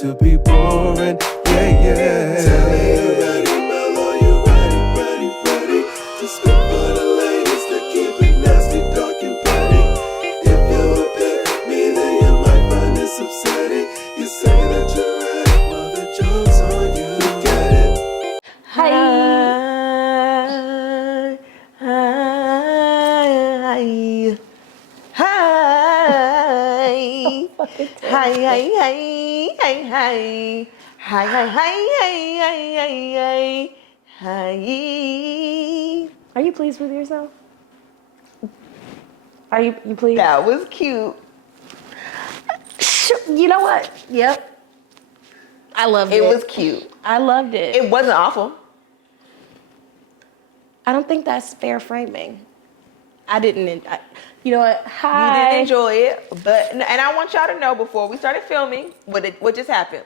to be boring. Yeah, yeah. Tell me you ready, Mellow, you ready. To spit for the ladies to keep it nasty, dark and petty. If you would pick me, then you might find this upsetting. You say that you're ready, well the joke's on you. Get it? Hi. Are you pleased with yourself? Are you pleased? That was cute. You know what? Yep. I loved it. It was cute. I loved it. It wasn't awful. I don't think that's fair framing. You know what? Hi. You didn't enjoy it, and I want y'all to know before we started filming what just happened.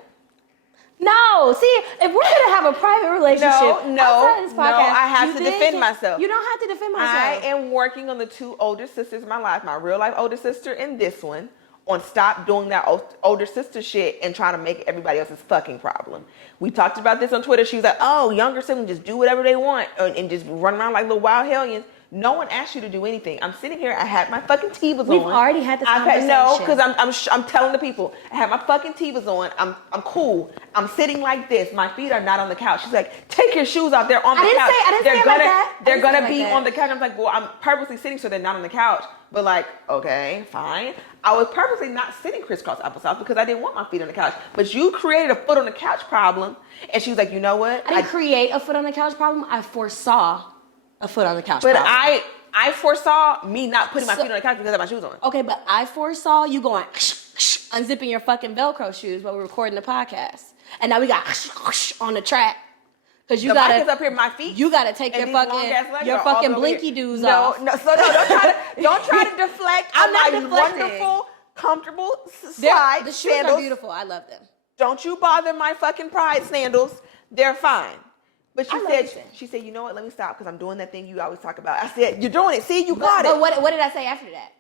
No, see, if we're gonna have a private relationship, outside this podcast, I have to defend myself. You don't have to defend myself. I am working on the two older sisters in my life, my real life older sister and this one, on stop doing that older sister shit and trying to make everybody else's fucking problem. We talked about this on Twitter. She was like, "Oh, younger siblings just do whatever they want and just run around like little wild hellions." No one asked you to do anything. I'm sitting here. I had my fucking Tevas on. We've already had this conversation. No, because I'm telling the people. I have my fucking Tevas on. I'm cool. I'm sitting like this. My feet are not on the couch. She's like, take your shoes off. They're on the couch. I didn't say it like that. They're gonna be on the couch. I'm like, well, I'm purposely sitting so they're not on the couch. But like, okay, fine. I was purposely not sitting crisscross applesauce because I didn't want my feet on the couch. But you created a foot on the couch problem, and she was like, you know what? I didn't create a foot on the couch problem. I foresaw a foot on the couch problem. But I foresaw me not putting my feet on the couch because I have my shoes on. Okay, but I foresaw you going unzipping your fucking Velcro shoes while we were recording the podcast, and now we got on the track because you got mic is up here, my feet. You got to take your fucking blinky doos off. No, don't try to deflect. I'm not my deflecting. Wonderful, comfortable slide the shoes sandals. are beautiful. I love them. Don't you bother my fucking pride sandals. They're fine. But she said, you know what? Let me stop because I'm doing that thing you always talk about. I said, you're doing it. See, you got it. But what did I say after that?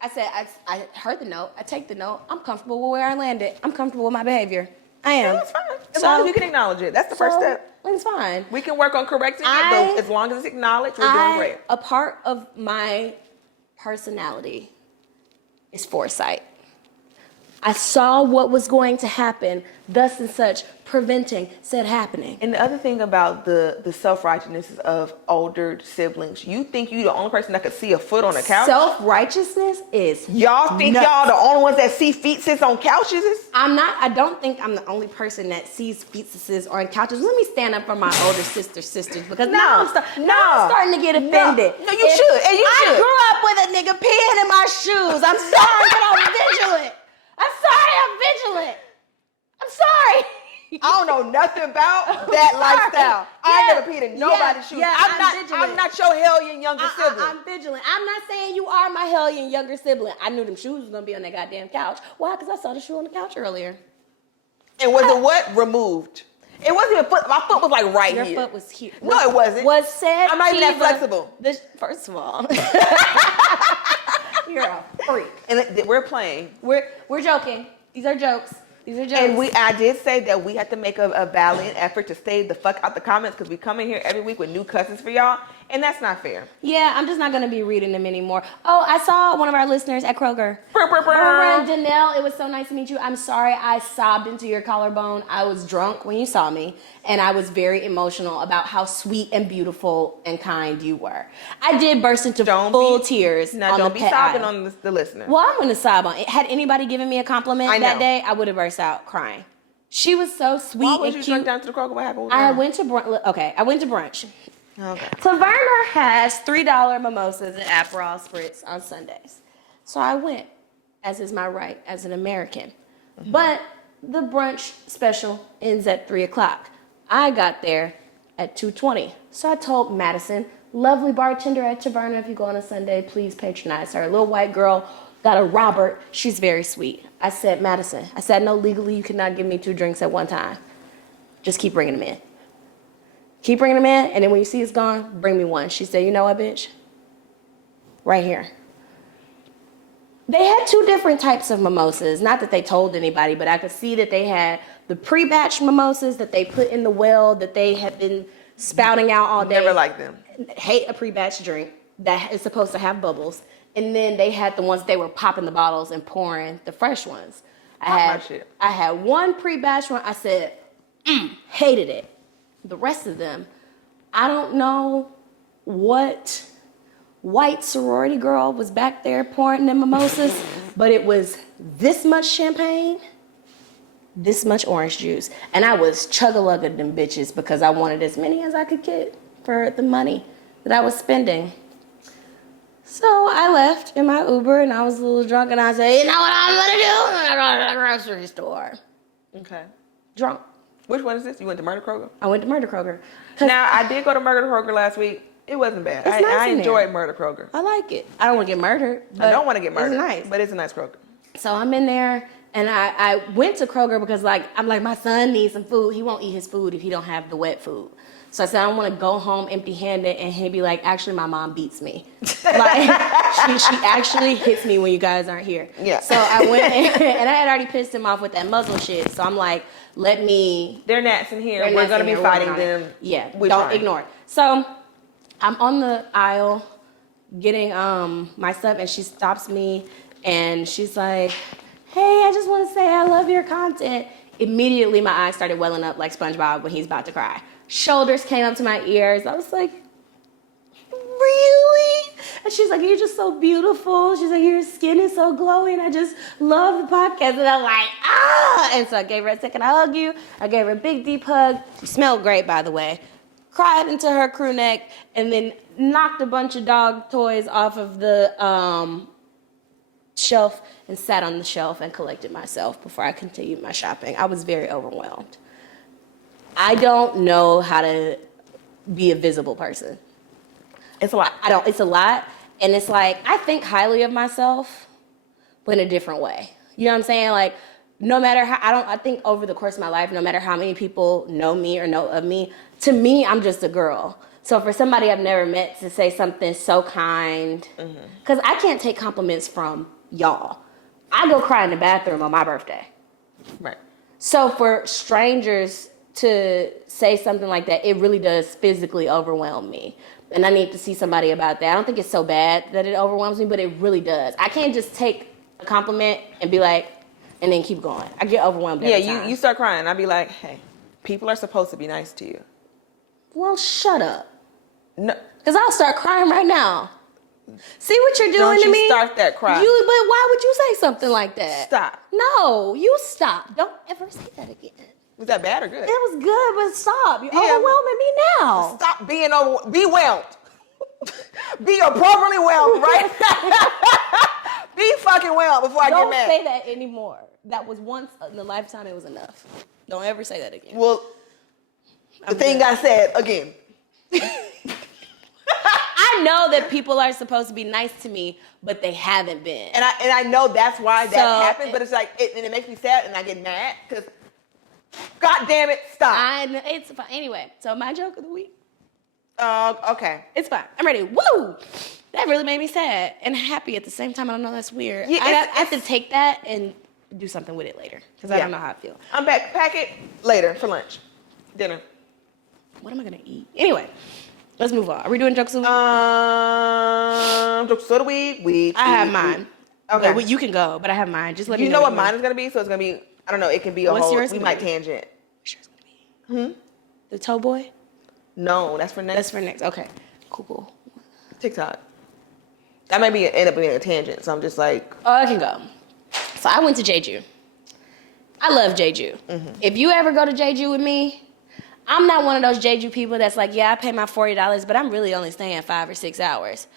I said, I heard the note. I take the note. I'm comfortable with where I landed. I'm comfortable with my behavior. I am. Yeah, that's fine. As long as you can acknowledge it. That's the first step. It's fine. We can work on correcting it, but as long as it's acknowledged, we're doing great. A part of my personality is foresight. I saw what was going to happen, thus and such, preventing said happening. And the other thing about the self-righteousness of older siblings, you think you the only person that could see a foot on a couch? Self-righteousness is Y'all think nuts. Y'all the only ones that see feet sits on couches? I don't think I'm the only person that sees fetuses on couches. Let me stand up for my older sisters because now I'm starting to get offended. No, you should. And you should. I grew up with a nigga peeing in my shoes. I'm sorry, but I'm vigilant. I'm sorry. I don't know nothing about that lifestyle. I ain't never peed in nobody's shoes. I'm not your hellion younger sibling. I'm vigilant. I'm not saying you are my hellion younger sibling. I knew them shoes was gonna be on that goddamn couch. Why? Because I saw the shoe on the couch earlier. And was it what? Removed. It wasn't even foot. My foot was like right here. here. Your foot was here. No, it wasn't. Was said I'm not even that flexible. First of all, you're a freak. And we're playing. We're joking. These are jokes. And I did say that we had to make a valiant effort to stay the fuck out the comments because we come in here every week with new cussings for y'all, and that's not fair. Yeah, I'm just not going to be reading them anymore. Oh, I saw one of our listeners at Kroger. Danelle, it was so nice to meet you. I'm sorry I sobbed into your collarbone. I was drunk when you saw me, and I was very emotional about how sweet and beautiful and kind you were. I did burst into full tears on the pet aisle. Don't be sobbing on the listener. Well, I'm going to sob on it. Had anybody given me a compliment that day, I would have burst out crying. She was so sweet and cute. Why was you drunk down to the Kroger? What happened? I went to brunch. Okay. Taverna has $3 mimosas and Aperol spritz on Sundays. So I went, as is my right as an American. Mm-hmm. But the brunch special ends at 3 o'clock. I got there at 2:20. So I told Madison, lovely bartender at Taverna, if you go on a Sunday, please patronize her. A little white girl, got a Robert. She's very sweet. I said, Madison, no, legally you cannot give me 2 drinks at one time. Just keep bringing them in. Keep bringing them in, and then when you see it's gone, bring me one. She said, you know what, bitch? Right here. They had two different types of mimosas. Not that they told anybody, but I could see that they had the pre-batch mimosas that they put in the well that they had been spouting out all day. Never liked them. Hate a pre-batch drink that is supposed to have bubbles. And then they had the ones they were popping the bottles and pouring the fresh ones. I had one pre-batch one. I said, hated it. The rest of them, I don't know what white sorority girl was back there pouring them mimosas, but it was this much champagne, this much orange juice. And I was chug-a-lugging them bitches because I wanted as many as I could get for the money that I was spending. So I left in my Uber and I was a little drunk and I said, you know what I'm gonna do? I'm gonna go to the grocery store. Okay. Drunk. Which one is this? You went to Murder Kroger? I went to Murder Kroger. Now, I did go to Murder Kroger last week. It wasn't bad. It's nice I in enjoyed there. Murder Kroger. I like it. I don't want to get murdered. I don't want to get murdered. It's nice. But it's a nice Kroger. So I'm in there and I went to Kroger because I'm like, my son needs some food. He won't eat his food if he don't have the wet food. So I said, I don't want to go home empty-handed, and he'd be like, actually, my mom beats me. Like, she actually hits me when you guys aren't here. Yeah. So I went, and I had already pissed him off with that muzzle shit. So I'm like, They're gnats in here. We're going to be fighting them. Yeah, don't ignore it. So I'm on the aisle getting my stuff, and she stops me, and she's like, hey, I just want to say I love your content. Immediately, my eyes started welling up like SpongeBob when he's about to cry. Shoulders came up to my ears. I was like, really? And she's like, you're just so beautiful. She's like, your skin is so glowing. I just love the podcast. And I'm like, ah! And so I gave her a second hug you. I gave her a big, deep hug. She smelled great, by the way. Cried into her crew neck and then knocked a bunch of dog toys off of the shelf and sat on the shelf and collected myself before I continued my shopping. I was very overwhelmed. I don't know how to be a visible person. It's a lot. It's a lot. And it's like, I think highly of myself, but in a different way. You know what I'm saying? Like, no matter how, I think over the course of my life, no matter how many people know me or know of me, to me, I'm just a girl. So for somebody I've never met to say something so kind, because I can't take compliments from y'all. I go cry in the bathroom on my birthday. Right. So for strangers to say something like that, it really does physically overwhelm me. And I need to see somebody about that. I don't think it's so bad that it overwhelms me, but it really does. I can't just take a compliment and be like, and then keep going. I get overwhelmed every time. You start crying. I'd be like, hey, people are supposed to be nice to you. Well, shut up. No. Because I'll start crying right now. See what you're doing to me? Don't you start that cry. But why would you say something like that? Stop. No, you stop. Don't ever say that again. Was that bad or good? It was good, but stop. You're overwhelming me now. Stop being be whelmed. Be appropriately whelmed, right? Be fucking whelmed before I get mad. Don't say that anymore. That was once in a lifetime. It was enough. Don't ever say that again. Well, the thing I said again. I know that people are supposed to be nice to me, but they haven't been. And I know that's why that happened, but it's like, it makes me sad and I get mad because, God damn it, stop. It's fine. Anyway, so my joke of the week. Okay. It's fine. I'm ready. Woo! That really made me sad and happy at the same time. I don't know, that's weird. Yeah, I have to take that and do something with it later because I don't know how I feel. I'm back. Pack it later for lunch. Dinner. What am I going to eat? Anyway, let's move on. Are we doing jokes of the week? Jokes of the week. I have mine. Okay. But you can go, but I have mine. Just let me know. You know what mine is going to be? So it's going to be, I don't know, it can be a What's whole, yours we gonna might be? tangent. What's yours going to be? The toe boy? No, that's for next. That's for next. Okay. Cool. TikTok. That might end up being a tangent, so I'm just like. Oh, I can go. So I went to Jeju. I love Jeju. If you ever go to Jeju with me, I'm not one of those Jeju people that's like, yeah, I pay my $40, but I'm really only staying 5 or 6 hours.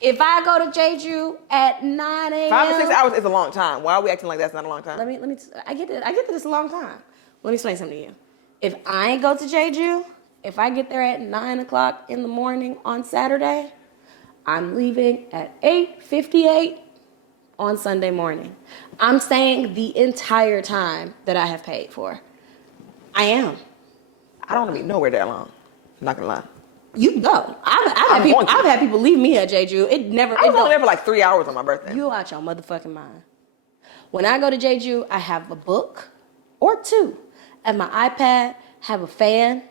If I go to Jeju at 9 a.m. 5 or 6 hours is a long time. Why are we acting like that's not a long time? I get that it's a long time. Let me explain something to you. If I ain't go to Jeju, if I get there at 9 o'clock in the morning on Saturday, I'm leaving at 8:58 on Sunday morning. I'm staying the entire time that I have paid for. I am. I don't want to be nowhere that long. I'm not going to lie. You can go. I've had people leave me at Jeju. I was only there for like 3 hours on my birthday. You out your motherfucking mind. When I go to Jeju, I have a book or two. At my iPad, have a fan.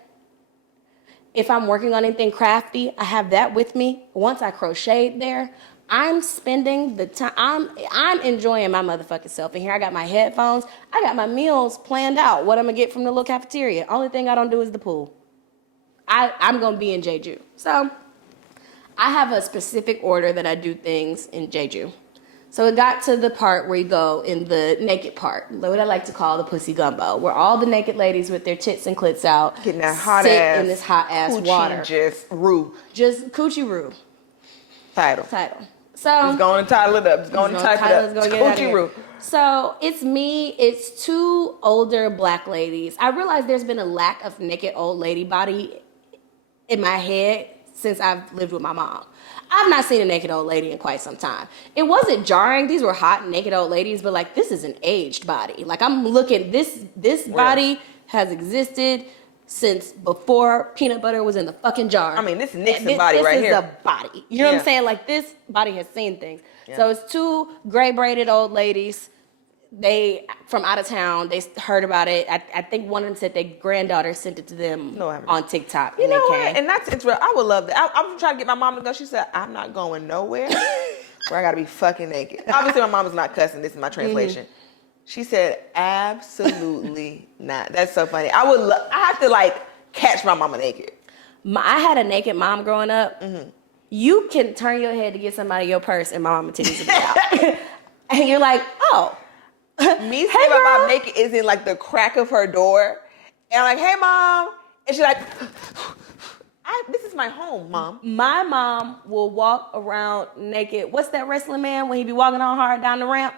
If I'm working on anything crafty, I have that with me. Once I crocheted there, I'm spending the time. I'm enjoying my motherfucking self. And here I got my headphones. I got my meals planned out. What I'm gonna get from the little cafeteria. Only thing I don't do is the pool. I'm gonna be in Jeju. So I have a specific order that I do things in Jeju. So it got to the part where you go in the naked part, what I like to call the pussy gumbo, where all the naked ladies with their tits and clits out getting that hot sit ass in this hot ass Couxchie water. Just Roux. Just Couxchie Roux. Title. So just going to title it up. Just going to type it up. Couxchie Roux. So it's me. It's two older black ladies. I realize there's been a lack of naked old lady body in my head since I've lived with my mom. I've not seen a naked old lady in quite some time. It wasn't jarring. These were hot naked old ladies, but like this is an aged body. Like I'm looking, this body has existed since before peanut butter was in the fucking jar. I mean, this Nixon body right here. This is a body. You know what I'm saying? Like this body has seen things. Yeah. So it's two gray braided old ladies. They from out of town. They heard about it. I think one of them said their granddaughter sent it to them on TikTok. You know what? And that's interesting. I would love that. I'm trying to get my mom to go. She said, "I'm not going nowhere where I got to be fucking naked." Obviously, my mom is not cussing. This is my translation. She said, "Absolutely not." That's so funny. I have to like catch my mama naked. I had a naked mom growing up. Mm-hmm. You can turn your head to get somebody your purse, and my mama titties will be out, and you're like, "Oh." Me seeing my mom naked is in like the crack of her door, and I'm like, "Hey, mom," and she's like, "This is my home, mom." My mom will walk around naked. What's that wrestling man when he be walking on hard down the ramp?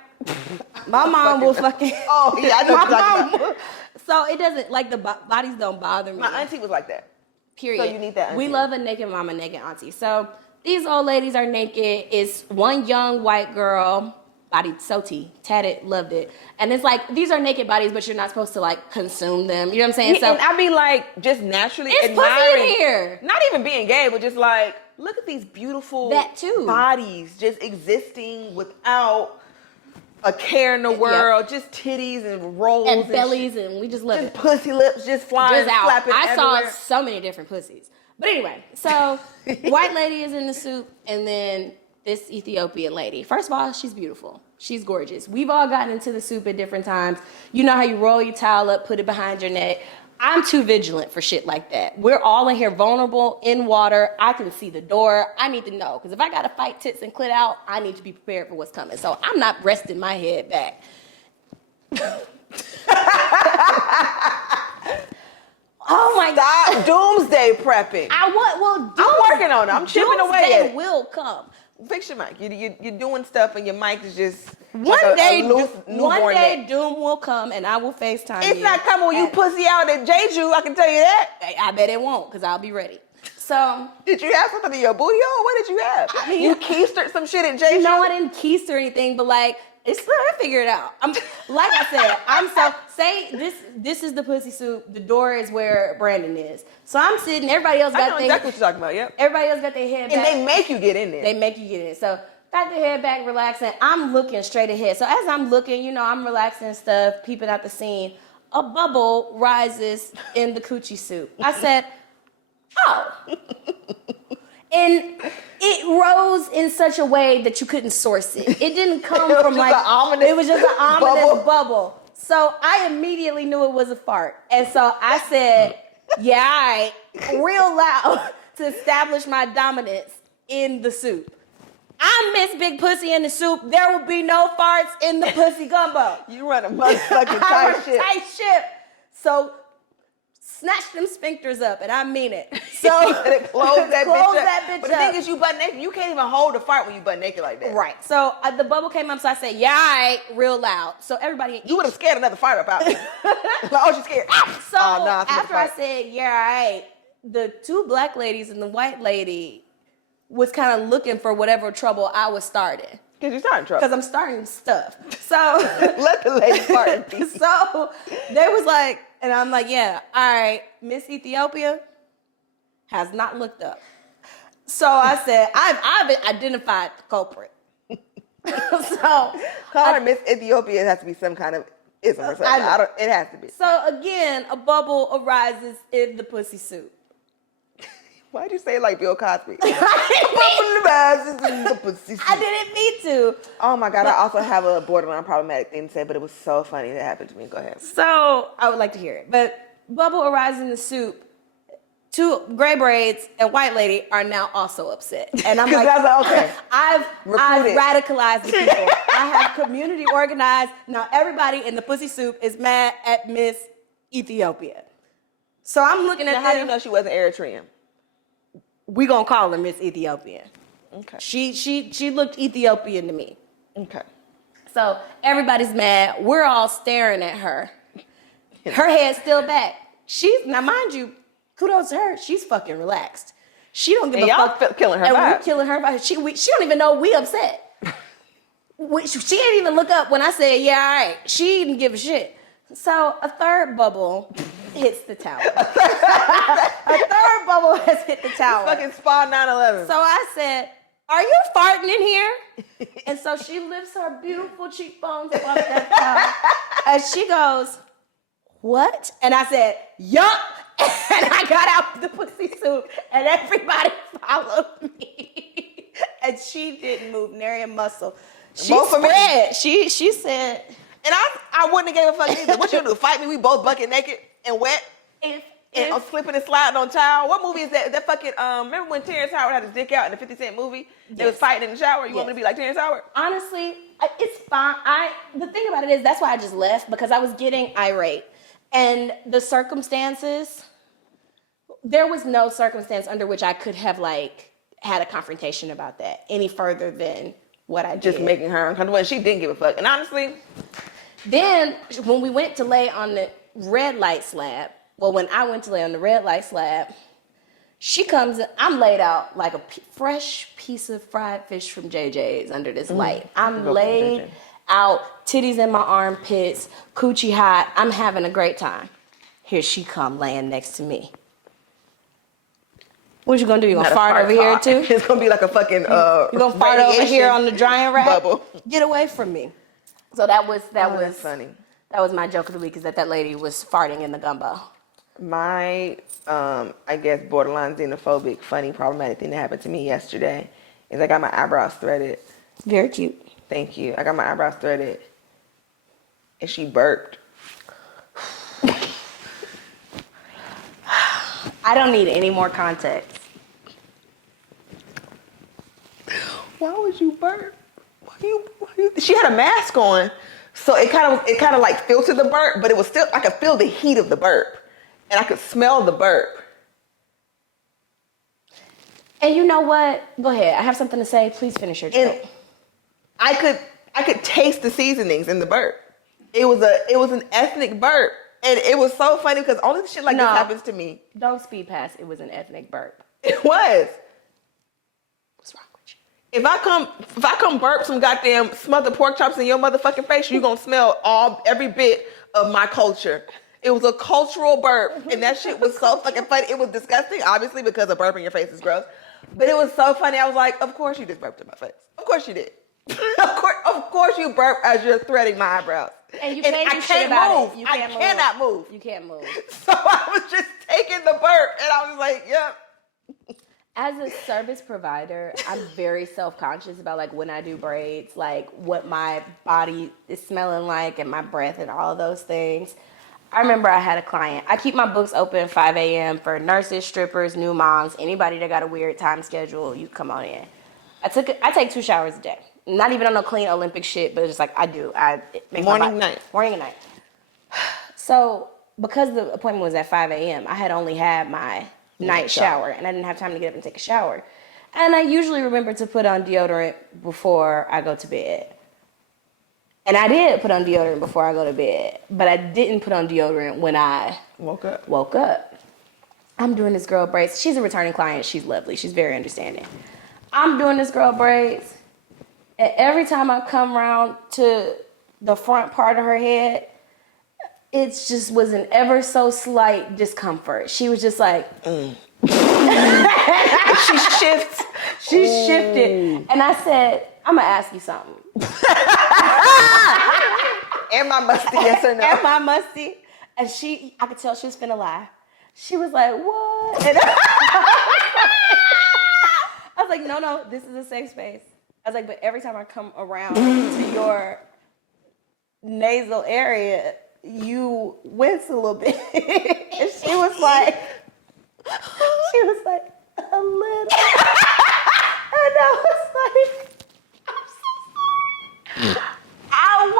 My mom will fucking. Oh yeah, I know what you're talking about. So it doesn't like the bodies don't bother me. My auntie was like that. Period. So you need that auntie. We love a naked mama, naked auntie. So these old ladies are naked. It's one young white girl. Body so tatted, loved it. And it's like, these are naked bodies, but you're not supposed to like consume them. You know what I'm saying? So, and I be like, just naturally it's admiring. Pussy in here. Not even being gay, but just like, look at these beautiful bodies just existing without a care in the world. Just titties and rolls. And bellies, and we just love it. Pussy lips just flying, just out. flapping everywhere. I saw so many different pussies. But anyway, so white lady is in the soup, and then this Ethiopian lady. First of all, she's beautiful. She's gorgeous. We've all gotten into the soup at different times. You know how you roll your towel up, put it behind your neck. I'm too vigilant for shit like that. We're all in here vulnerable, in water. I can see the door. I need to know. Because if I got to fight tits and clit out, I need to be prepared for what's coming. So I'm not resting my head back. Oh my God. Doomsday prepping. I'm working on it. I'm chipping away at it. Doomsday will come. Fix your mic. You're doing stuff and your mic is just one day doom will come and I will FaceTime you. It's not coming when you pussy out at Jeju, I can tell you that. I bet it won't because I'll be ready. So did you have something in your booty hole? What did you have? I mean, you keistered some shit at Jeju? No, I didn't keister anything, but like I figure it out. Like I said, this is the pussy soup. The door is where Brandon is. So I'm sitting. Everybody else got I know exactly what you're talking about. Yep. Everybody else got their head back. And they make you get in there. They make you get in. So got their head back, relaxing. I'm looking straight ahead. So as I'm looking, I'm relaxing and stuff, peeping out the scene. A bubble rises in the Couxchie soup. I said, "Oh." And it rose in such a way that you couldn't source it. It didn't come from like it was just an ominous bubble. So I immediately knew it was a fart. And so I said, "Yeah, all right," real loud to establish my dominance in the soup. I'm Miss Big Pussy in the soup. There will be no farts in the pussy gumbo. You run a motherfucking tight ship. Tight ship. So snatch them sphincters up, and I mean it. So close that bitch up. But the up. thing is, you butt naked. You can't even hold a fart when you butt naked like that. Right. So the bubble came up, so I said, "Yeah, all right," real loud. So everybody. You would have scared another fart up out. Like, oh, she's scared. So after I said, "Yeah, all right," the two black ladies and the white lady was kind of looking for whatever trouble I was starting. Because you're starting trouble. Because I'm starting stuff. So let the lady fart in peace. So they was like, and I'm like, "Yeah, all right, Miss Ethiopia, has not looked up. So I said, I've identified the culprit. So Call her Miss Ethiopia. It has to be some kind of ism or something. It has to be. So again, a bubble arises in the pussy soup. Why'd you say it like Bill Cosby? I didn't mean to. Oh my God, I also have a borderline problematic thing to say, but it was so funny that happened to me. Go ahead. So I would like to hear it. But bubble arises in the soup. Two gray braids and white lady are now also upset. And I'm like, okay. I've radicalized the people. I have community organized. Now everybody in the pussy soup is mad at Miss Ethiopia. So I'm looking at now, how do you know she wasn't Eritrean? We gonna call her Miss Ethiopia. Okay. She looked Ethiopian to me. Okay. So everybody's mad. We're all staring at her. Her head's still back. Now mind you, kudos to her. She's fucking relaxed. She don't give a fuck. Y'all killing her and vibe. we killing her vibe. She don't even know we upset. She didn't even look up when I said, yeah, all right. She didn't give a shit. So a third bubble hits the tower. A third bubble has hit the tower. Fucking Spa 9/11. So I said, are you farting in here? And so she lifts her beautiful cheekbones above that tower. And she goes, what? And I said, yup. And I got out the pussy soup and everybody followed me. And she didn't move nary a muscle. She spread. She said. And I wouldn't have gave a fuck either. What you gonna do? Fight me? We both bucket naked and wet? And I'm slipping and sliding on towel. What movie is that? That fucking, remember when Terrence Howard had his dick out in the 50 Cent movie? Yes. They was fighting in the shower? You want me to be like Terrence Howard? Honestly, it's fine. The thing about it is that's why I just left, because I was getting irate. And the circumstances, there was no circumstance under which I could have had a confrontation about that any further than what I did. Just making her uncomfortable, and she didn't give a fuck. And honestly, then when we went to lay on the red light slab, when I went to lay on the red light slab, she comes in, I'm laid out like a fresh piece of fried fish from JJ's under this light. I'm laid out, titties in my armpits, Couxchie hot. I'm having a great time. Here she come laying next to me. What you gonna do? You gonna fart over here too? It's gonna be like a fucking you gonna fart over here on the drying rack? Bubble. Get away from me. So that was funny. That was my joke of the week, is that lady was farting in the gumbo. My I guess borderline xenophobic, funny, problematic thing that happened to me yesterday is I got my eyebrows threaded. Very cute. Thank you. I got my eyebrows threaded and she burped. I don't need any more context. Why would you burp? Why you? She had a mask on, so it kind of like filtered the burp, but it was still, I could feel the heat of the burp, and I could smell the burp. And you know what? Go ahead. I have something to say. Please finish your joke. And I could taste the seasonings in the burp. It was an ethnic burp. And it was so funny because only shit like this happens to me. Don't speed past it was an ethnic burp. It was. What's wrong with you? If I come burp some goddamn smothered pork chops in your motherfucking face, you gonna smell every bit of my culture. It was a cultural burp, and that shit was so fucking funny. It was disgusting, obviously, because a burp in your face is gross. But it was so funny. I was like, of course you just burped in my face. Of course you did. of course you burp as you're threading my eyebrows. And you can't do shit about it. I cannot move. You can't move. So I was just taking the burp, and I was like, yep. As a service provider, I'm very self-conscious about when I do braids, what my body is smelling like and my breath and all of those things. I remember I had a client. I keep my books open at 5 a.m. for nurses, strippers, new moms, anybody that got a weird time schedule, you come on in. I take 2 showers a day. Not even on no clean Olympic shit, but it's just I do. Morning and night. So because the appointment was at 5 a.m., I had only had my night shower, and I didn't have time to get up and take a shower. And I usually remember to put on deodorant before I go to bed. And I did put on deodorant before I go to bed, but I didn't put on deodorant when I woke up. I'm doing this girl braids. She's a returning client. She's lovely. She's very understanding. I'm doing this girl braids. And every time I come around to the front part of her head, it just was an ever so slight discomfort. She was just like, She shifts. She shifted. And I said, I'm going to ask you something. Am I musty? Yes or no? Am I musty? And I could tell she was finna lie. She was like, what? And I was like, no, this is a safe space. I was like, but every time I come around to your nasal area, you wince a little bit. And she was like, a little. And I was like, I'm so sorry. I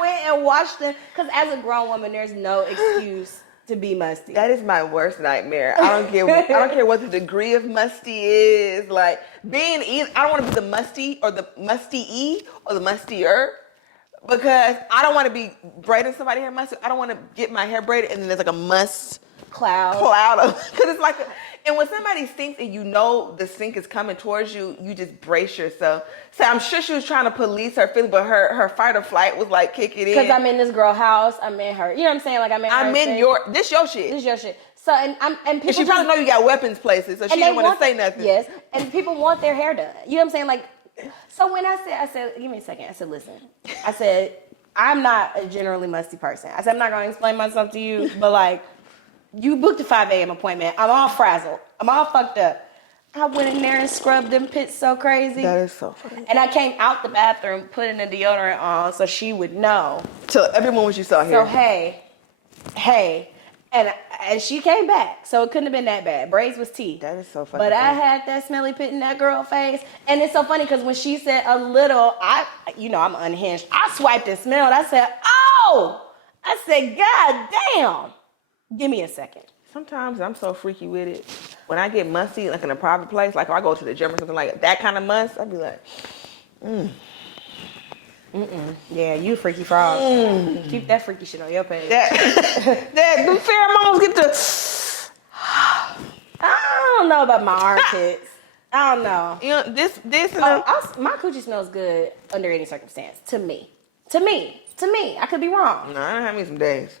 went and watched them, because as a grown woman, there's no excuse to be musty. That is my worst nightmare. I don't care what the degree of musty is. Like being either, I don't want to be the musty or the musty-y or the mustier, because I don't want to be braiding somebody's hair musty. I don't want to get my hair braided and then there's like a must cloud of, because it's like, and when somebody stinks and you know the stink is coming towards you, you just brace yourself. So I'm sure she was trying to police her feelings, but her fight or flight was like kicking in. Because I'm in this girl house, I'm in her. You know what I'm saying? Like I'm in this your shit. This is your shit. So and people. And she probably know you got weapons places, so she didn't want to say nothing. Yes, and people want their hair done. You know what I'm saying? Like, so when I said, give me a second. I said, listen. I said, I'm not a generally musty person. I said, I'm not going to explain myself to you, but like, you booked a 5 a.m. appointment. I'm all frazzled. I'm all fucked up. I went in there and scrubbed them pits so crazy. That is so funny. And I came out the bathroom putting the deodorant on so she would know. So everyone what you saw here. So hey. And she came back. So it couldn't have been that bad. Braids was tea. That is so funny. But I had that smelly pit in that girl face. And it's so funny because when she said a little, I'm unhinged. I swiped and smelled. I said, oh! I said, God damn. Give me a second. Sometimes I'm so freaky with it. When I get musty, like in a private place, like if I go to the gym or something like that kind of must, I'd be like, Yeah, you freaky frog. Keep that freaky shit on your page. that the pheromones get to. I don't know about my armpits. I don't know. You know, this and My coochie smells good under any circumstance. To me. I could be wrong. No, I don't have me some days.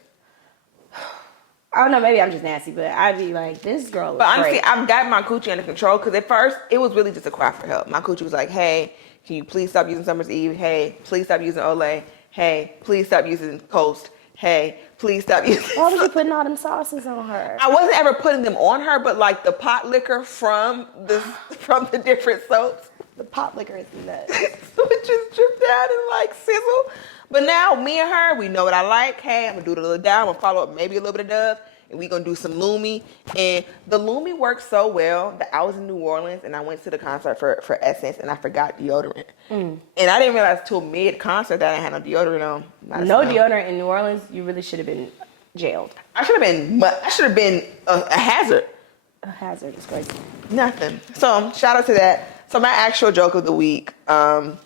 I don't know, maybe I'm just nasty, but I'd be like, this girl is But honestly, great. I've got my coochie under control, because at first, it was really just a cry for help. My coochie was like, hey, can you please stop using Summer's Eve? Hey, please stop using Olay. Hey, please stop using Coast. Hey, please stop using... Why was you putting all them sauces on her? I wasn't ever putting them on her, but like the pot liquor from the different soaps. The pot liquor is nuts. So it just dripped down and like sizzle. But now me and her, we know what I like. Hey, I'm gonna do it a little down. I'm gonna follow up maybe a little bit of Dove. And we gonna do some Lumi. And the Lumi works so well that I was in New Orleans and I went to the concert for Essence and I forgot deodorant. And I didn't realize till mid-concert that I had no deodorant on. No deodorant in New Orleans, you really should have been jailed. I should have been a hazard. A hazard is crazy. Nothing. So shout out to that. So my actual joke of the week, it's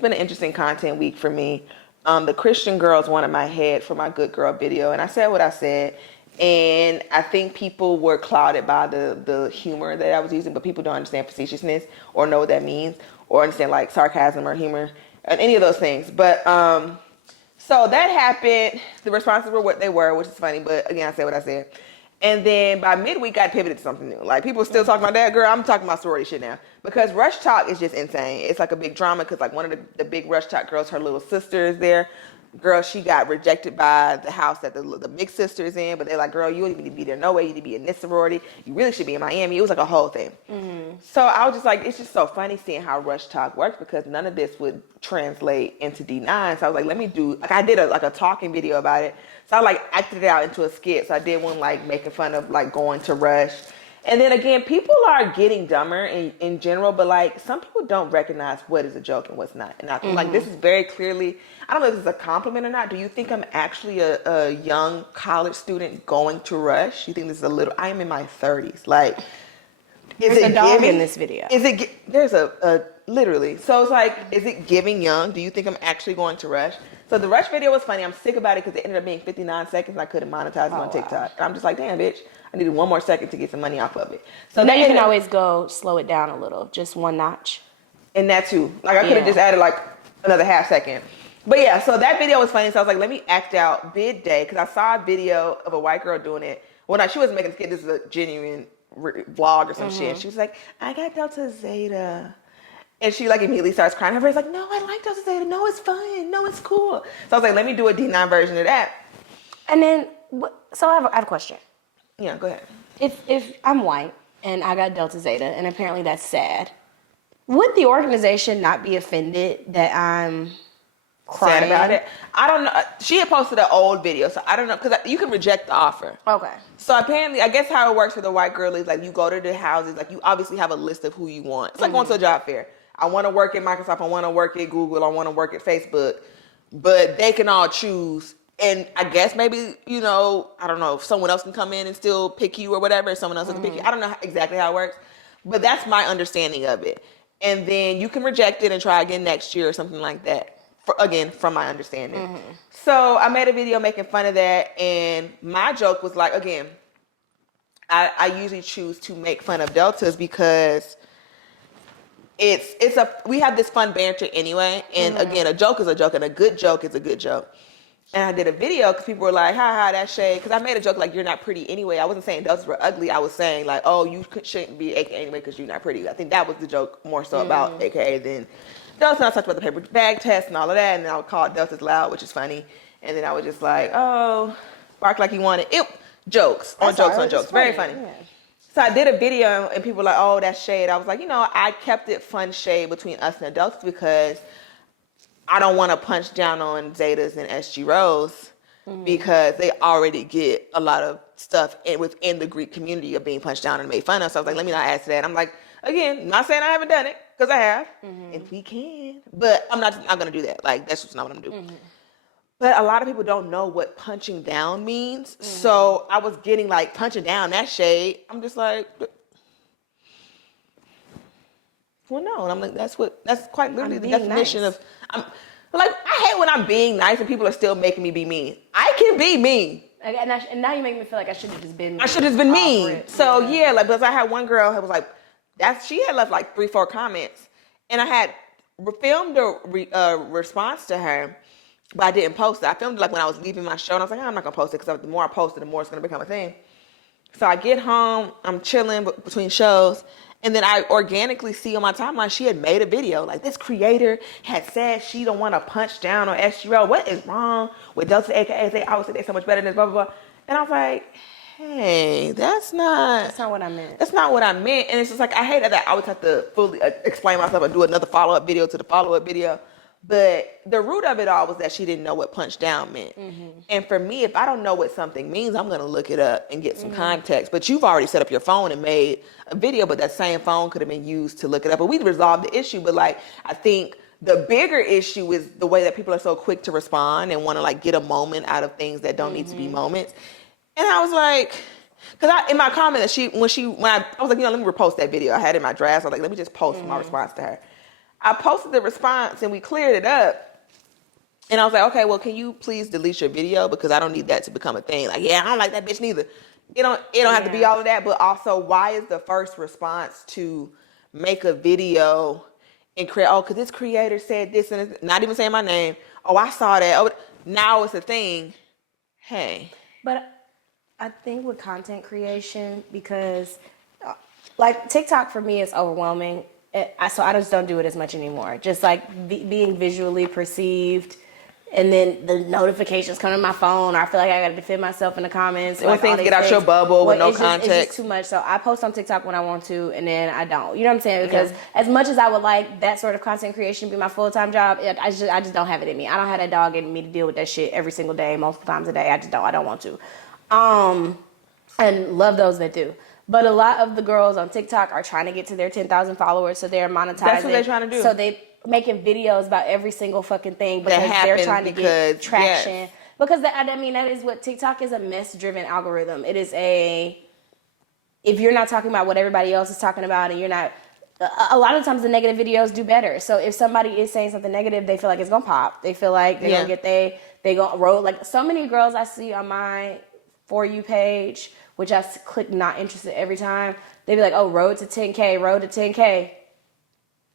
been an interesting content week for me. The Christian girls wanted my head for my good girl video, and I said what I said. And I think people were clouded by the humor that I was using, but people don't understand facetiousness or know what that means or understand like sarcasm or humor and any of those things. But so that happened. The responses were what they were, which is funny. But again, I said what I said. And then by midweek, I pivoted to something new. Like people still talking about that, girl. I'm talking about sorority shit now because Rush Talk is just insane. It's like a big drama because like one of the big Rush Talk girls, her little sister is there. Girl, she got rejected by the house that the big sister is in, but they're like, girl, you don't even need to be there. No way. You need to be in this sorority. You really should be in Miami. It was like a whole thing. So I was just like, it's just so funny seeing how Rush Talk works because none of this would translate into D9. So I was like, let me do, like I did a talking video about it. So I like acted it out into a skit. So I did one like making fun of like going to Rush. And then again, people are getting dumber in general, but like some people don't recognize what is a joke and what's not. And I think like this is very clearly, I don't know if this is a compliment or not. Do you think I'm actually a young college student going to Rush? You think this is a little, I am in my 30s. Like, There's a dog in this video. There's a literally. So it's like, is it giving young? Do you think I'm actually going to Rush? So the Rush video was funny. I'm sick about it because it ended up being 59 seconds and I couldn't monetize it on TikTok. Wow. And I'm just like, damn, bitch. I needed one more second to get some money off of it. So now you can always go slow it down a little, just one notch. And that too. Like I could have just added like another half second. But yeah, so that video was funny. So I was like, let me act out bid day because I saw a video of a white girl doing it Well, no, she wasn't making a skit. This is a genuine vlog or some shit. And she was like, I got Delta Zeta. And she like immediately starts crying. Everybody's like, no, I like Delta Zeta. No, it's fun. No, it's cool. So I was like, let me do a D9 version of that. And then, so I have a question. Yeah, go ahead. If I'm white and I got Delta Zeta, and apparently that's sad, would the organization not be offended that I'm crying sad about it? I don't know. She had posted an old video, so I don't know, because you can reject the offer. Okay. So apparently, I guess how it works for the white girl is like you go to the houses, like you obviously have a list of who you want. It's like going to a job fair. I want to work at Microsoft. I want to work at Google. I want to work at Facebook. But they can all choose. And I guess maybe, I don't know if someone else can come in and still pick you or whatever. If someone else can pick you. I don't know exactly how it works. But that's my understanding of it. And then you can reject it and try again next year or something like that. Again, from my understanding. So I made a video making fun of that. And my joke was like, again, I usually choose to make fun of deltas because we have this fun banter anyway, and again, a joke is a joke, and a good joke is a good joke. And I did a video because people were like, "Ha, that's shade." Because I made a joke like, "You're not pretty anyway." I wasn't saying deltas were ugly. I was saying like, "Oh, you shouldn't be AKA anyway because you're not pretty." I think that was the joke more so about AKA than deltas. And I talked about the paper bag test and all of that, and then I would call deltas loud, which is funny. And then I was just like, "Oh, bark like you wanted it." Jokes on jokes, very funny. Yeah. So I did a video and people were like, oh, that's shade. I was like, I kept it fun shade between us and adults because I don't want to punch down on Zetas and SG Rows because they already get a lot of stuff within the Greek community of being punched down and made fun of. So I was like, let me not add to that. I'm like, again, not saying I haven't done it because I have, if we can, but I'm not going to do that. Like, that's just not what I'm going to do. But a lot of people don't know what punching down means. So I was getting like punching down, that shade. I'm just like, well, no. And I'm like, that's quite literally the definition of, I'm like, I hate when I'm being nice and people are still making me be mean. I can be mean. And now you make me feel like I should have just been mean. I should have been mean. So yeah, like, because I had one girl who was like, she had left like 3-4 comments. And I had filmed a response to her. But I didn't post it. I filmed it like when I was leaving my show, and I was like, I'm not gonna post it because the more I post it, the more it's gonna become a thing. So I get home, I'm chilling between shows, and then I organically see on my timeline she had made a video like this creator had said she don't want to punch down on SGRO. What is wrong with Delta AKA? They obviously they're so much better than this, blah blah blah. And I was like, hey, that's not what I meant. That's not what I meant. And it's just like I hate that I always have to fully explain myself and do another follow-up video to the follow-up video. But the root of it all was that she didn't know what punch down meant. And for me, if I don't know what something means, I'm going to look it up and get some context. But you've already set up your phone and made a video, but that same phone could have been used to look it up. But we resolved the issue. But like, I think the bigger issue is the way that people are so quick to respond and want to like get a moment out of things that don't need to be moments. And I was like, because in my comment that when I was like, let me repost that video. I had it in my drafts. I was like, let me just post my response to her. I posted the response and we cleared it up. And I was like, okay, well, can you please delete your video? Because I don't need that to become a thing. Like, yeah, I don't like that bitch neither. It don't have to be all of that. But also, why is the first response to make a video and create, because this creator said this and this, not even saying my name. Oh, I saw that. Oh, now it's a thing. Hey. But I think with content creation, because like TikTok for me is overwhelming. So I just don't do it as much anymore. Just like being visually perceived, and then the notifications come to my phone. Or I feel like I got to defend myself in the comments. When things get out your bubble with no context. It's just too much. So I post on TikTok when I want to, and then I don't. You know what I'm saying? Because as much as I would like that sort of content creation be my full-time job, I just don't have it in me. I don't have that dog in me to deal with that shit every single day, multiple times a day. I just don't. I don't want to. And love those that do. But a lot of the girls on TikTok are trying to get to their 10,000 followers, so they're monetizing. That's what they're trying to do. So they making videos about every single fucking thing because they're trying to get traction. Yes. Because that is what TikTok is, a mess-driven algorithm. It is if you're not talking about what everybody else is talking about, and you're not, a lot of times the negative videos do better. So if somebody is saying something negative, they feel like it's gonna pop. They feel like they're gonna get they go roll. Like so many girls I see on my For You page, which I click not interested every time. They be like, oh, road to 10K, road to 10K.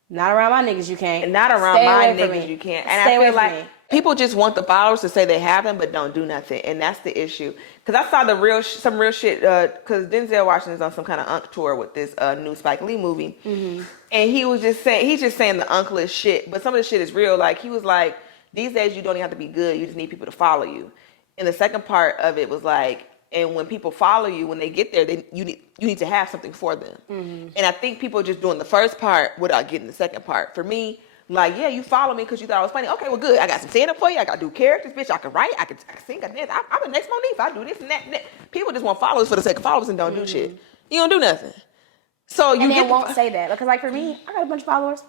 Not around my niggas, you can't. Not around my niggas, you can't. And I feel like, People just want the followers to say they have them, but don't do nothing, and that's the issue. Because I saw some real shit. Because Denzel Washington's on some kind of unk tour with this new Spike Lee movie, and he's just saying the uncle is shit, but some of the shit is real. Like he was like, these days you don't even have to be good; you just need people to follow you. And the second part of it was like, and when people follow you, when they get there, you need to have something for them. And I think people are just doing the first part without getting the second part. For me. Like, yeah, you follow me because you thought I was funny. Okay, well, good. I got some stand-up for you. I got to do characters, bitch. I can write. I can sing. I can dance. I'm the next Monique. I do this and that, and that. People just want followers for the sake of followers and don't do shit. You don't do nothing. So you won't say that. Because, like, for me, I got a bunch of followers.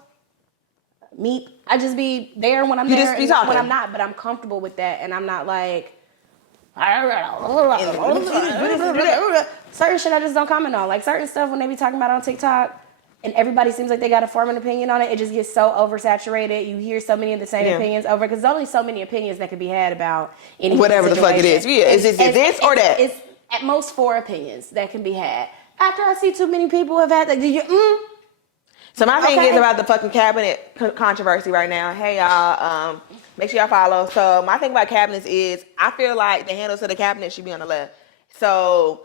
I just be there when I'm there just be talking. when I'm not. But I'm comfortable with that. And I'm not like... certain shit I just don't comment on. Like, certain stuff when they be talking about on TikTok... and everybody seems like they got to form an opinion on it. It just gets so oversaturated. You hear so many of the same opinions over because there's only so many opinions that could be had about any whatever the fuck it is. Yeah, is this or that? It's at most 4 opinions that can be had. After I see too many people have had that, So my thing is about the fucking cabinet controversy right now. Hey y'all, make sure y'all follow. So my thing about cabinets is I feel like the handles of the cabinet should be on the left. So.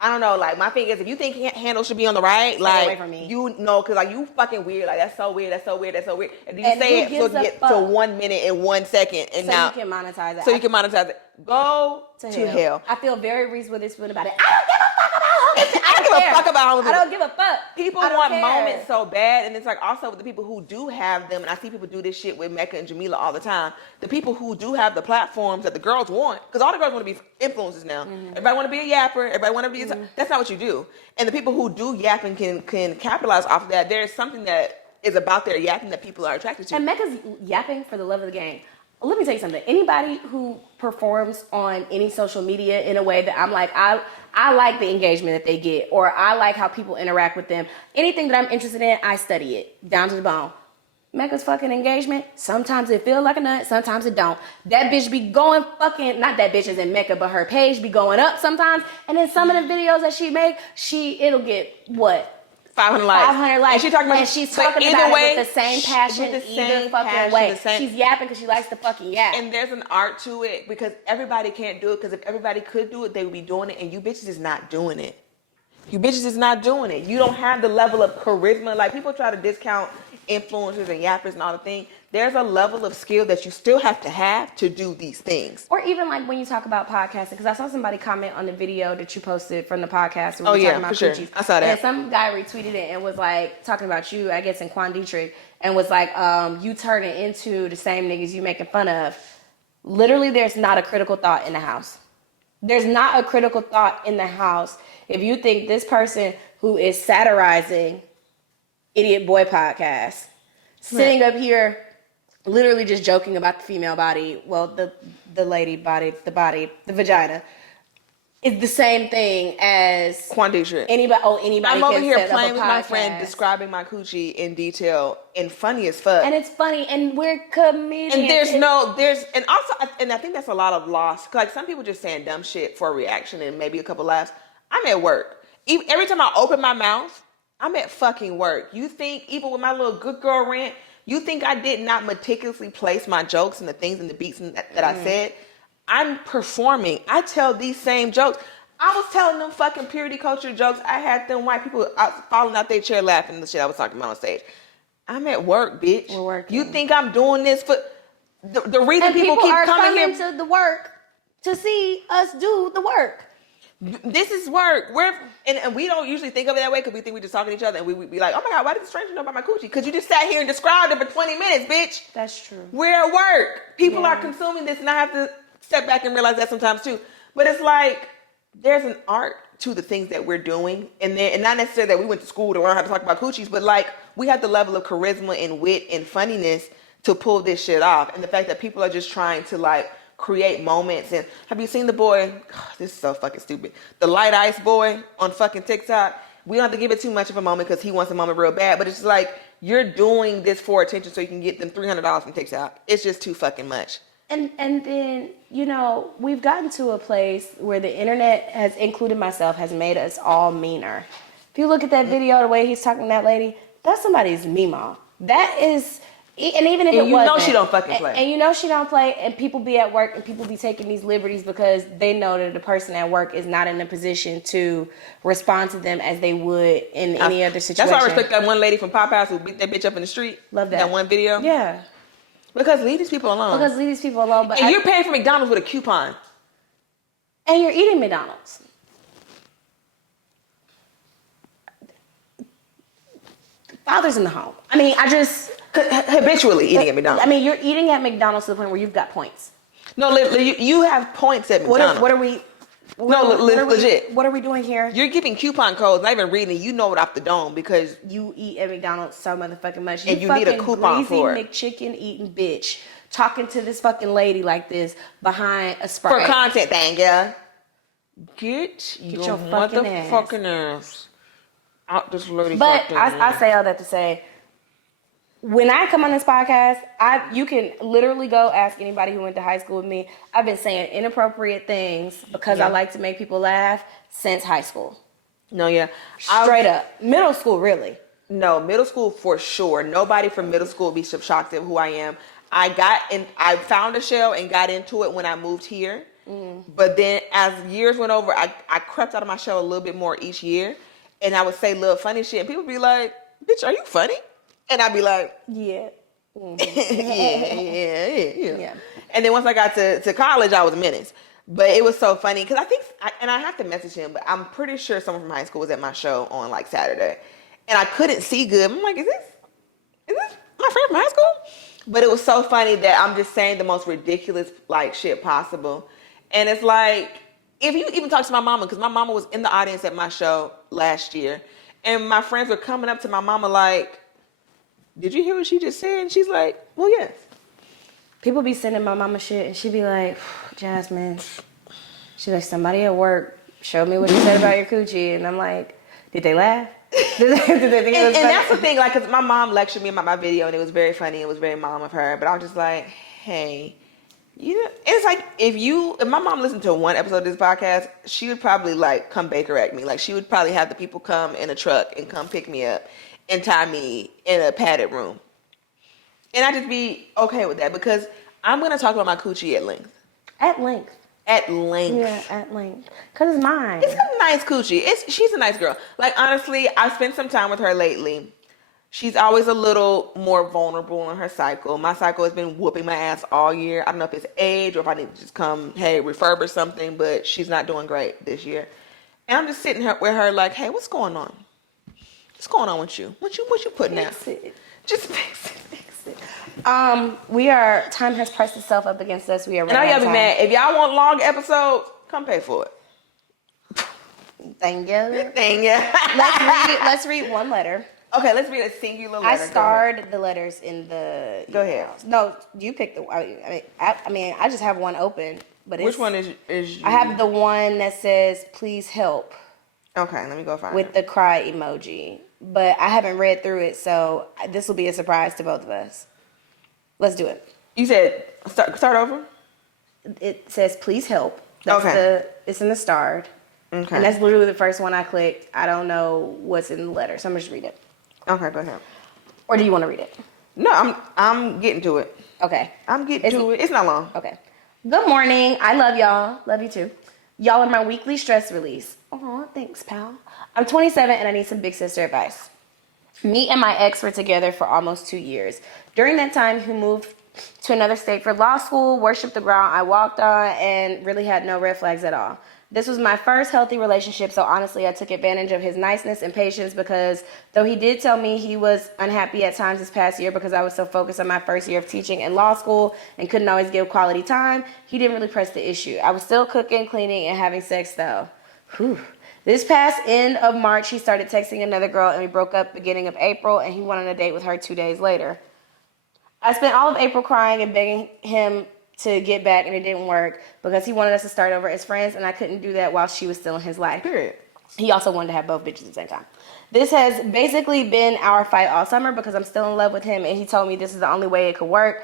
I don't know, like, my thing is, if you think handles should be on the right, stay like, away from me. you know, because, like, you fucking weird. Like, that's so weird, that's so weird, that's so weird. And you say it so get to 1 minute and 1 second. And so now, you can monetize it. So you can monetize it. Go to hell. I feel very Reese Witherspoon about it. I don't give a fuck about homeless. I don't give a fuck about homeless. I don't give a fuck. People want moments so bad. And it's like, also, with the people who do have them, and I see people do this shit with Mecca and Jamila all the time, the people who do have the platforms that the girls want, because all the girls want to be influencers now. Everybody want to be a yapper. Everybody want to be that's not what you do. And the people who do yapping can capitalize off of that. There's something that is about their yapping that people are attracted to. And Mecca's yapping for the love of the game. Let me tell you something. Anybody who performs on any social media in a way that I'm like, I like the engagement that they get, or I like how people interact with them. Anything that I'm interested in, I study it down to the bone. Mecca's fucking engagement, sometimes it feel like a nut, sometimes it don't. That bitch be going fucking, not that bitch is in Mecca, but her page be going up sometimes. And then some of the videos that she make, it'll get what? 500 likes. 500 likes. And she's talking about it with the same passion, either fucking way. She's yapping because she likes to fucking yap. And there's an art to it because everybody can't do it. Because if everybody could do it, they would be doing it. And you bitches is not doing it. You bitches is not doing it. You don't have the level of charisma. Like, people try to discount influencers and yappers and all the things. There's a level of skill that you still have to do these things. Or even like when you talk about podcasting, because I saw somebody comment on the video that you posted from the podcast. Where we were talking about for sure. Couxchies. I saw that. And some guy retweeted it and was like talking about you, I guess in Quan Dietrich, and was like, you turning into the same niggas you making fun of. Literally, there's not a critical thought in the house. There's not a critical thought in the house. If you think this person who is satirizing Idiot Boy podcast, sitting up here, literally just joking about the female body, well, the lady body, the vagina, is the same thing as Quan Dietrich. Anybody I'm over here set playing up with my friend, describing my coochie in detail and funny as fuck. And it's funny, and we're comedians. And and I think that's a lot of loss. Like, some people just saying dumb shit for a reaction and maybe a couple laughs. I'm at work. Every time I open my mouth, I'm at fucking work. You think, even with my little good girl rant, you think I did not meticulously place my jokes and the things and the beats that I said? I'm performing. I tell these same jokes. I was telling them fucking purity culture jokes. I had them white people falling out their chair laughing at the shit I was talking about on stage. I'm at work, bitch. We're working. You think I'm doing this for the reason and people keep are coming here to the work to see us do the work. This is work. And we don't usually think of it that way because we think we just talking to each other and we be like, oh my God, why did the stranger know about my coochie? Because you just sat here and described it for 20 minutes, bitch. That's true. We're at work. People are consuming this, and I have to step back and realize that sometimes too. But it's like, there's an art to the things that we're doing. And not necessarily that we went to school to learn how to talk about coochies, but like, we have the level of charisma and wit and funniness to pull this shit off. And the fact that people are just trying to like create moments. And have you seen the boy? Oh, this is so fucking stupid. The light ice boy on fucking TikTok. We don't have to give it too much of a moment because he wants a moment real bad. But it's just like, you're doing this for attention so you can get them $300 from TikTok. It's just too fucking much. And then, you know, we've gotten to a place where the internet has, including myself, has made us all meaner. If you look at that video, the way he's talking to that lady, that's somebody's Mima. That is, And even if And it you know wasn't, she don't fucking play. And you know she don't play, and people be at work and people be taking these liberties because they know that the person at work is not in a position to respond to them as they would in any other situation. That's why I respect that one lady from Popeyes who beat that bitch up in the street. Love that. That one video. Yeah. Because leave these people alone. Because leave these people alone. But and you're paying for McDonald's with a coupon. And you're eating McDonald's. Father's in the home. I mean, Habitually eating at McDonald's. I mean, you're eating at McDonald's to the point where you've got points. No, you have points at McDonald's. What are we... legit. What are we doing here? You're giving coupon codes, not even reading it. You know it off the dome because... You eat at McDonald's so motherfucking much. And you need a coupon for it. McChicken eating bitch. Talking to this fucking lady like this behind a Sprite. For content, thank ya. Get your fucking motherfucking ass out this lady. But I say all that to say, when I come on this podcast, you can literally go ask anybody who went to high school with me. I've been saying inappropriate things because I like to make people laugh since high school. No, yeah. Straight up. Middle school, really. No, middle school for sure. Nobody from middle school would be shocked at who I am. I found a shell and got into it when I moved here. But then as years went over, I crept out of my shell a little bit more each year. And I would say little funny shit. And people would be like, bitch, are you funny? And I'd be like, yeah. Yeah. And then once I got to college, I was a menace. But it was so funny because I have to message him, but I'm pretty sure someone from high school was at my show on like Saturday. And I couldn't see good. I'm like, is this my friend from high school? But it was so funny that I'm just saying the most ridiculous like shit possible. And it's like, if you even talk to my mama, because my mama was in the audience at my show last year, and my friends were coming up to my mama like, did you hear what she just said? And she's like, well, yes. People be sending my mama shit, and she be like, Jasmine, she's like, somebody at work showed me what you said about your coochie. And I'm like, did they laugh? Did they think it was funny? And that's the thing, like, because my mom lectured me about my video, and it was very funny. It was very mom of her. But I was just like, hey, it's like, if my mom listened to one episode of this podcast, she would probably, like, come Baker at me. Like, she would probably have the people come in a truck and come pick me up and tie me in a padded room. And I'd just be okay with that because I'm going to talk about my coochie at length. At length. At length. Yeah, at length. Because it's mine. It's a nice coochie. She's a nice girl. Like, honestly, I've spent some time with her lately. She's always a little more vulnerable in her cycle. My cycle has been whooping my ass all year. I don't know if it's age or if I need to just come, hey, refurbish something, but she's not doing great this year. And I'm just sitting with her like, hey, what's going on? What's going on with you? What you putting out? Just fix it. Time has pressed itself up against us. We are running out of time. And y'all be mad. If y'all want long episodes, come pay for it. Thank you. Thank you. Let's read one letter. Okay, let's read a singular letter. I starred the letters in the... Go ahead. No, you pick the... I mean, I just have one open, but which one is I have the one that says, please help. Okay, let me go find it. With the cry emoji. But I haven't read through it, so this will be a surprise to both of us. Let's do it. You said, start over? It says, please help. That's it's in the starred. Okay. And that's literally the first one I clicked. I don't know what's in the letter, so I'm going to just read it. Okay, go ahead. Or do you want to read it? No, I'm getting to it. Okay. I'm getting to it. It's not long. Okay. Good morning. I love y'all. Love you too. Y'all are my weekly stress release. Aw, thanks, pal. I'm 27 and I need some big sister advice. Me and my ex were together for almost 2 years. During that time, he moved to another state for law school, worshipped the ground I walked on, and really had no red flags at all. This was my first healthy relationship, so honestly, I took advantage of his niceness and patience because though he did tell me he was unhappy at times this past year because I was so focused on my first year of teaching in law school and couldn't always give quality time, he didn't really press the issue. I was still cooking, cleaning, and having sex though. Whew. This past end of March, he started texting another girl and we broke up beginning of April and he went on a date with her 2 days later. I spent all of April crying and begging him to get back, and it didn't work because he wanted us to start over as friends, and I couldn't do that while she was still in his life. Period. He also wanted to have both bitches at the same time. This has basically been our fight all summer because I'm still in love with him, and he told me this is the only way it could work.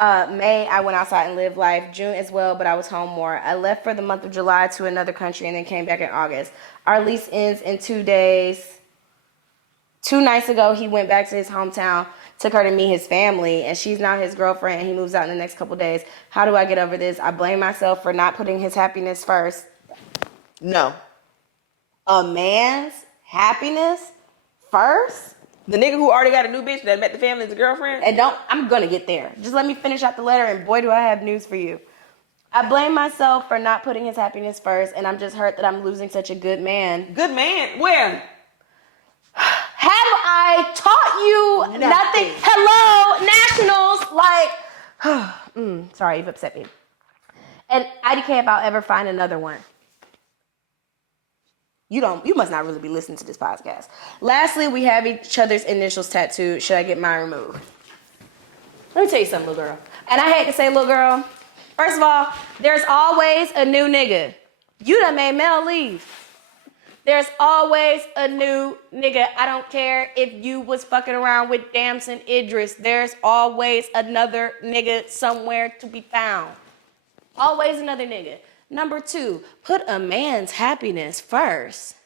May, I went outside and lived life. June as well, but I was home more. I left for the month of July to another country and then came back in August. Our lease ends in 2 days. 2 nights ago, he went back to his hometown took her to meet his family, and she's now his girlfriend, and he moves out in the next couple days. How do I get over this? I blame myself for not putting his happiness first. No. A man's happiness first? The nigga who already got a new bitch that met the family as a girlfriend? And I'm gonna get there. Just let me finish out the letter, and boy, do I have news for you. I blame myself for not putting his happiness first, and I'm just hurt that I'm losing such a good man. Good man? Where? Have I taught you nothing? Hello, Nationals. Sorry, you've upset me. And IDK, if I'll ever find another one. You must not really be listening to this podcast. Lastly, we have each other's initials tattooed. Should I get mine removed? Let me tell you something, little girl. And I hate to say little girl. First of all, there's always a new nigga. You done made Mel leave. There's always a new nigga. I don't care if you was fucking around with Damson Idris. There's always another nigga somewhere to be found. Always another nigga. Number 2, put a man's happiness first.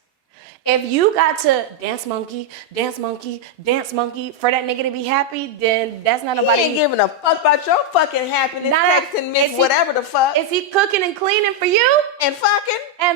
If you got to dance monkey for that nigga to be happy, then that's not nobody. He ain't giving a fuck about your fucking happiness. Texting Miss whatever the fuck. Is he cooking and cleaning for you? And fucking?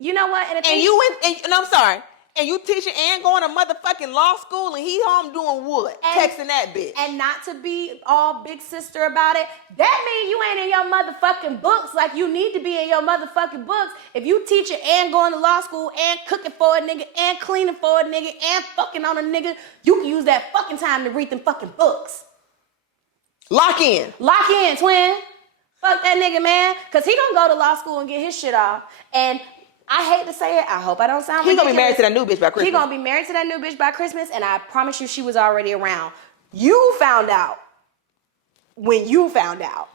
You know what? I'm sorry. And you teaching and going to motherfucking law school, and he home doing what? Texting that bitch. And not to be all big sister about it, that means you ain't in your motherfucking books like you need to be in your motherfucking books. If you teaching and going to law school and cooking for a nigga and cleaning for a nigga and fucking on a nigga, you can use that fucking time to read them fucking books. Lock in, twin. Fuck that nigga, man. Because he gonna go to law school and get his shit off. And I hate to say it. I hope I don't sound ridiculous. He gonna be married to that new bitch by Christmas. He gonna be married to that new bitch by Christmas, and I promise you she was already around. You found out when you found out.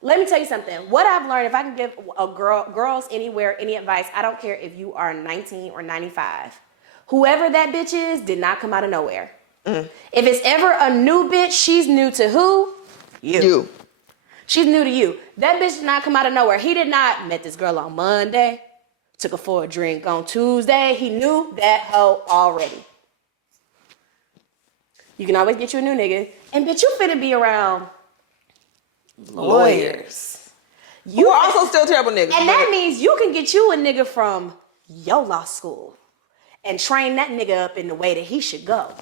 Let me tell you something. What I've learned, if I can give girls anywhere, any advice, I don't care if you are 19 or 95. Whoever that bitch is did not come out of nowhere. If it's ever a new bitch, she's new to who? You. She's new to you. That bitch did not come out of nowhere. He did not met this girl on Monday. Took her for a drink on Tuesday. He knew that hoe already. You can always get you a new nigga. And bitch, you finna be around lawyers. You are also still terrible niggas. And that means you can get you a nigga from your law school and train that nigga up in the way that he should go.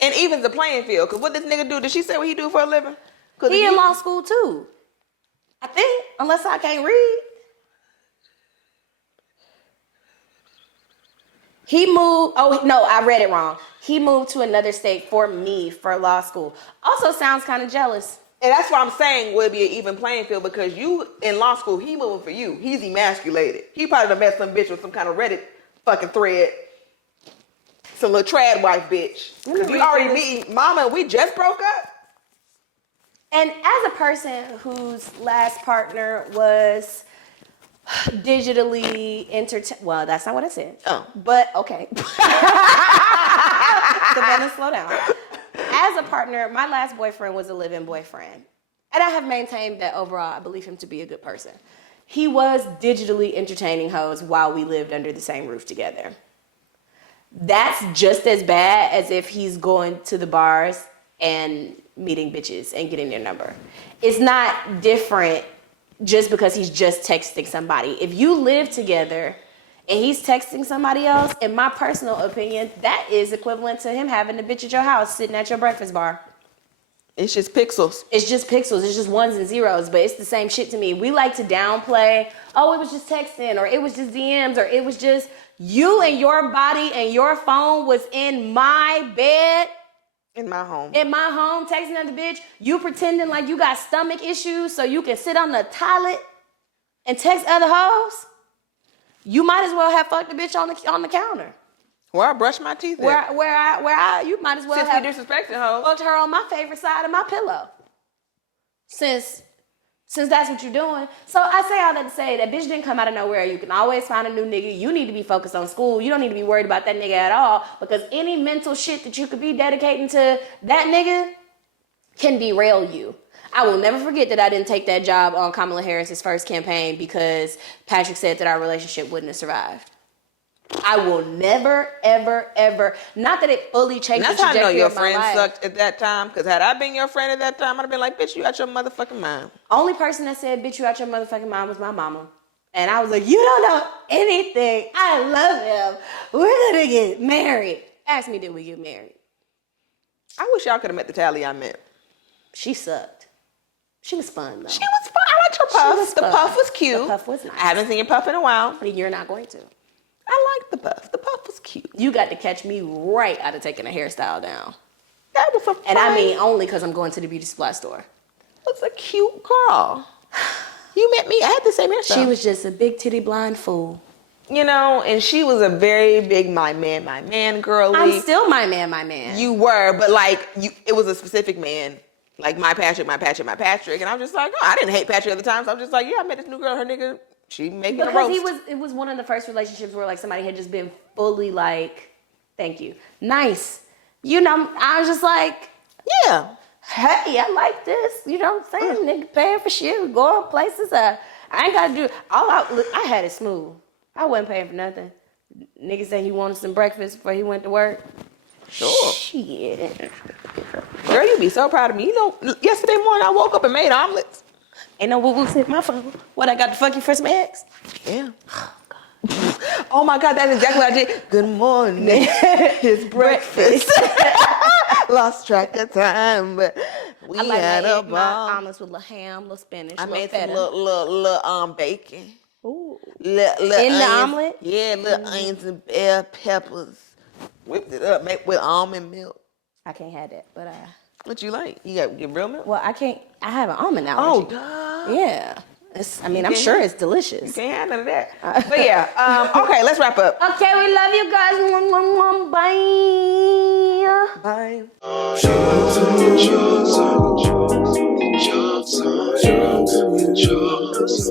And evens the playing field. Because what this nigga do? Did she say what he do for a living? He in law school too. I think, unless I can't read. He moved, I read it wrong. He moved to another state for law school. Also sounds kind of jealous. And that's what I'm saying would be an even playing field, because you in law school, he moving for you. He's emasculated. He probably done met some bitch with some kind of Reddit fucking thread. Some little trad wife bitch. Because you already meeting mama and we just broke up. And as a person whose last partner was digitally well, that's not what I said. Oh. But okay. Savannah, slow down. As a partner, my last boyfriend was a live-in boyfriend. And I have maintained that overall I believe him to be a good person. He was digitally entertaining hoes while we lived under the same roof together. That's just as bad as if he's going to the bars and meeting bitches and getting their number. It's not different just because he's just texting somebody. If you live together and he's texting somebody else, in my personal opinion, that is equivalent to him having a bitch at your house sitting at your breakfast bar. It's just pixels. It's just pixels. It's just ones and zeros, but it's the same shit to me. We like to downplay, oh, it was just texting, or it was just DMs, or it was just you and your body and your phone was in my bed. In my home, texting another bitch. You pretending like you got stomach issues so you can sit on the toilet and text other hoes. You might as well have fucked the bitch on the counter. Where I brush my teeth. You might as well have disrespected her. Fucked her on my favorite side of my pillow. Since that's what you're doing. So I say all that to say that bitch didn't come out of nowhere. You can always find a new nigga. You need to be focused on school. You don't need to be worried about that nigga at all, because any mental shit that you could be dedicating to that nigga can derail you. I will never forget that I didn't take that job on Kamala Harris's first campaign because Patrick said that our relationship wouldn't have survived. I will never, ever, ever. Not that it fully changed And the that's how I know trajectory your of my friend life. sucked at that time. Because had I been your friend at that time, I'd have been like, bitch, you out your motherfucking mind. Only person that said, bitch, you out your motherfucking mind was my mama. And I was like, you don't know anything. I love him. We're going to get married. Ask me, did we get married? I wish y'all could have met the Talley I met. She sucked. She was fun, though. She was fun. I liked her puff. was The fun. puff was cute. The puff was nice. I haven't seen your puff in a while. You're not going to. I liked the puff. The puff was cute. You got to catch me right out of taking a hairstyle down. That was a fun. And I mean only because I'm going to the beauty supply store. Was a cute girl. You met me. I had the same hairstyle. She was just a big titty blind fool. You know, and she was a very big my man girly. I'm still my man. You were, but like it was a specific man. Like my Patrick. And I was just like, oh, I didn't hate Patrick at the time. So I was just like, yeah, I met this new girl, her nigga, she making a roast. Because it was one of the first relationships where like somebody had just been fully like, thank you. Nice. You know, I was just like, yeah. Hey, I like this. You know what I'm saying? Nigga paying for shit, going places. I ain't got to do I had it smooth. I wasn't paying for nothing. Nigga said he wanted some breakfast before he went to work. Sure. Shit. Girl, you be so proud of me. You know, yesterday morning I woke up and made omelets. Ain't no woo-woo hit my phone. What, I got to fuck you for some eggs? Yeah. Oh my God, that's exactly what I did. Good morning. It's breakfast. Lost track of time, but we had a my ball. omelets with little ham, little spinach, I little made feta. some little bacon. Ooh. Little In the onions. omelet? Yeah, little onions and bell peppers. Whipped it up, made with almond milk. I can't have that, but What you like? You got get real milk? well, I can't. I have an almond Oh, allergy. duh. Yeah. I'm sure it's delicious. Can't have none of that. But yeah, okay, let's wrap up. Okay, we love you guys. Mwah, mwah, mwah. Bye. Bye. Drugs,